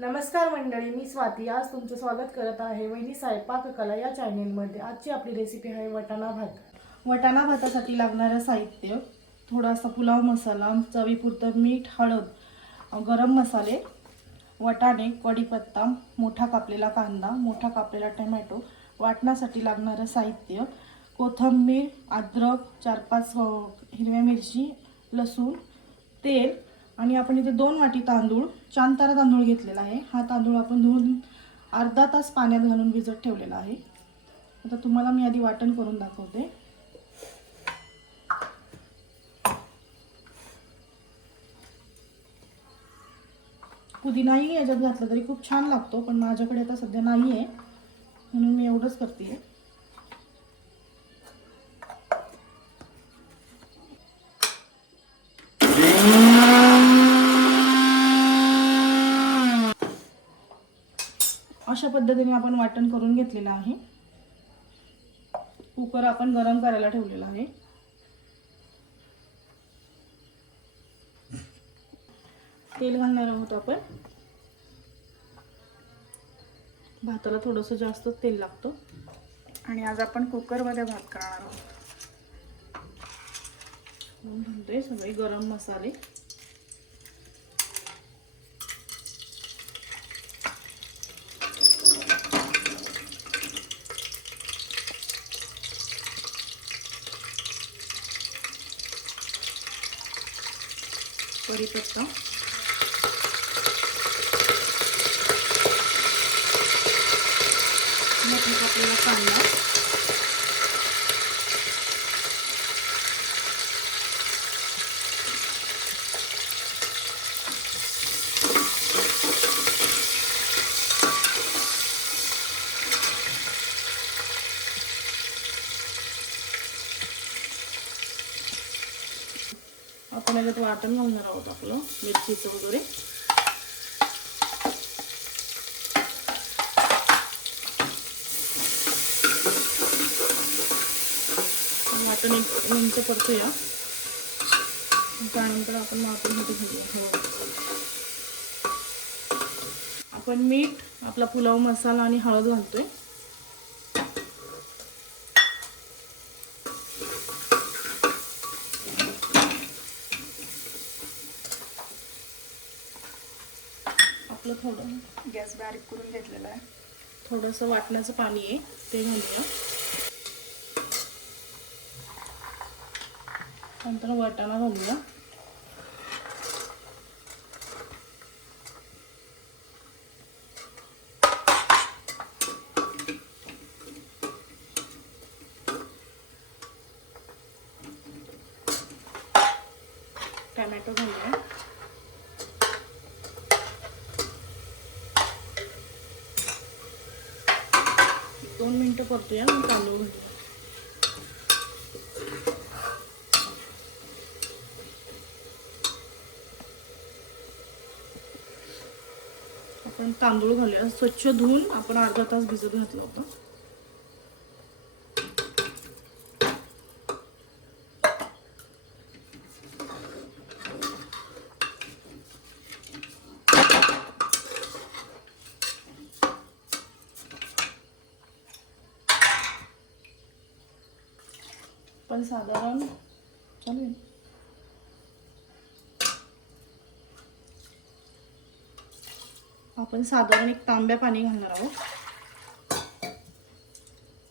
नमस्कार मंडळी मी स्वाती. आज तुमचं स्वागत करत आहे वहिनी सायपाक कला या चॅनेलमध्ये. आजची आपली रेसिपी आहे वटाणा भात. वटाणा भातासाठी लागणारं साहित्य थोडासा पुलाव मसाला चवीपुरतं मीठ हळद गरम मसाले वटाणे कढीपत्ता मोठा कापलेला कांदा मोठा कापलेला टमॅटो वाटण्यासाठी लागणारं साहित्य कोथिंबीर अद्रक चार पाच हिरव्या मिरची लसूण तेल आणि आपण इथे दोन वाटी तांदूळ चांतारा तांदूळ घेतलेला आहे. हा तांदूळ आपण धुवून अर्धा तास पाण्यात घालून भिजत ठेवलेला आहे. आता तुम्हाला मी आधी वाटण करून दाखवते. पुदिनाही याच्यात घातला तरी खूप छान लागतो पण माझ्याकडे आता सध्या नाही आहे म्हणून मी एवढंच करते अशा पद्धतीने आपण वाटण करून घेतलेलं आहे. कुकर आपण गरम करायला ठेवलेला आहे. तेल घालणार आहोत आपण. भाताला थोडंसं जास्त तेल लागतो. आणि आज आपण कुकरमध्ये भात करणार आहोत. म्हणतोय म्हणते सगळे गरम मसाले. कढीपत्ता मोठी कापलेला कांदा आपण याच्यात वाटण घालणार आहोत आपलं मिरचीचं वगैरे वाटण एक पडतो परतूया त्यानंतर आपण वाटणमध्ये घेऊया हो. आपण मीठ आपला पुलाव मसाला आणि हळद घालतोय. आपलं थोडं गॅस बारीक करून घेतलेला आहे. थोडंसं वाटण्याचं पाणी आहे ते घालूया. नंतर वाटाणा घालूया. टॅमॅटो घालूया. दोन मिनटं परतूया मग तांदूळ घालूया आपण तांदूळ घालूया. स्वच्छ धुवून आपण अर्धा तास भिजत घातलं होतं. पण साधारण चालेल. आपण साधारण एक तांब्या पाणी घालणार आहोत.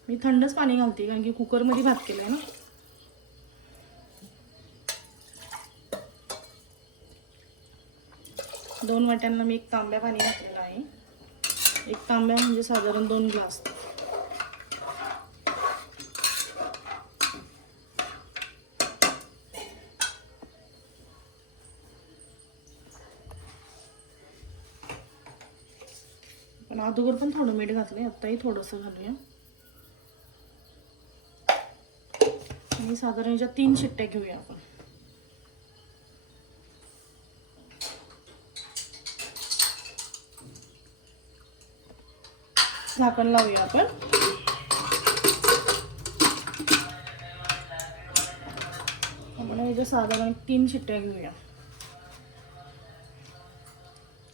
मी थंडच पाणी घालते कारण की कुकरमध्ये भात केलाय ना. दोन वाट्यांना मी एक तांब्या पाणी घातलेलं आहे. एक तांब्या म्हणजे साधारण दोन ग्लास. पण अगोदर पण थोडं मीठ घातलंय आत्ताही थोडंसं घालूया. आणि साधारण याच्या तीन शिट्ट्या घेऊया आपण. झाकण लावूया आपण. आपण याच्या साधारण तीन शिट्ट्या घेऊया.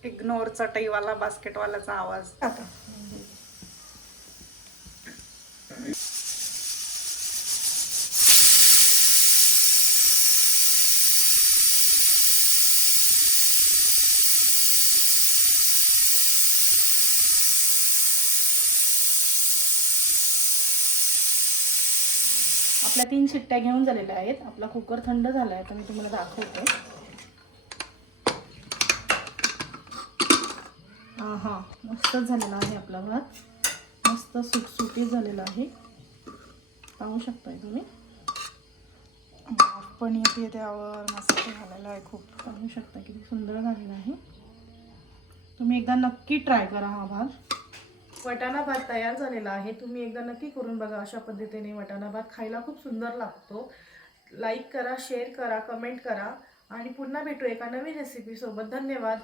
इग्नोर चटईवाला बास्केटवाल्याचा आवाज. आता. आपल्या तीन शिट्ट्या घेऊन झालेल्या आहेत. आपला कुकर थंड झाला आहे तर मी तुम्हाला दाखवते. हा हा मस्तच झालेला आहे आपला भात. मस्त सुटसुटीत झालेला आहे. पाहू शकताय तुम्ही? पण येते त्यावर. मस्त घालायला आहे खूप. पाहू शकता किती सुंदर झालेला आहे. तुम्ही एकदा नक्की ट्राय करा हा भात. वटाणा भात तयार झालेला आहे. तुम्ही एकदा नक्की करून बघा अशा पद्धतीने वटाणा भात खायला खूप सुंदर लागतो. लाईक करा शेअर करा कमेंट करा. आणि पुन्हा भेटू एका नवीन रेसिपीसोबत धन्यवाद.